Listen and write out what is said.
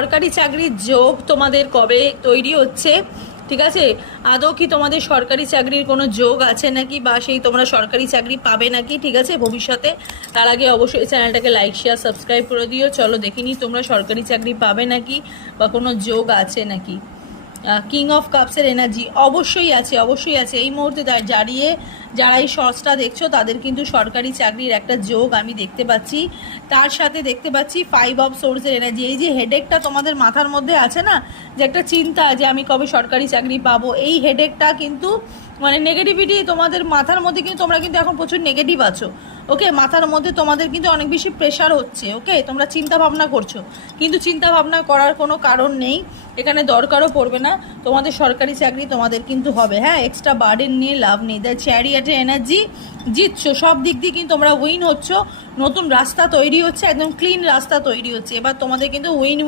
সরকারি চাকরির যোগ তোমাদের কবে তৈরি হচ্ছে, ঠিক আছে? আদৌ কি তোমাদের সরকারি চাকরির কোনো যোগ আছে নাকি, বা সেই তোমরা সরকারি চাকরি পাবে নাকি, ঠিক আছে, ভবিষ্যতে? তার আগে অবশ্যই চ্যানেলটাকে লাইক শেয়ার সাবস্ক্রাইব করে দিও। চলো দেখিনি তোমরা সরকারি চাকরি পাবে নাকি বা কোনো যোগ আছে নাকি। কিং অফ কাপসের এনার্জি অবশ্যই আছে, অবশ্যই আছে। এই মুহূর্তে দাঁড়িয়ে যারা এই শর্টসটা দেখছো তাদের কিন্তু সরকারি চাকরির একটা যোগ আমি দেখতে পাচ্ছি। তার সাথে দেখতে পাচ্ছি 5 অফ সোর্সের এনার্জি। এই যে হেডেকটা তোমাদের মাথার মধ্যে আছে না, যে একটা চিন্তা যে আমি কবে সরকারি চাকরি পাবো, এই হেডেকটা কিন্তু মানে নেগেটিভিটি তোমাদের মাথার মধ্যে, কিন্তু তোমরা কিন্তু এখন প্রচুর নেগেটিভ আছো। ওকে, মাথার মধ্যে তোমাদের কিন্তু অনেক বেশি প্রেশার হচ্ছে। ওকে, তোমরা চিন্তা ভাবনা করছো, কিন্তু চিন্তা ভাবনা করার কোনো কারণ নেই, এখানে দরকারও পড়বে না। তোমাদের সরকারি চাকরি তোমাদের কিন্তু হবে। হ্যাঁ, এক্সট্রা বার্ডেন নিয়ে লাভ নেই। দ্য চ্যারিয়টের এনার্জি, জিতছো সব দিক দিয়ে, কিন্তু তোমরা উইন হচ্ছ। নতুন রাস্তা তৈরি হচ্ছে, একদম ক্লিন রাস্তা তৈরি হচ্ছে। এবার তোমাদের কিন্তু উইন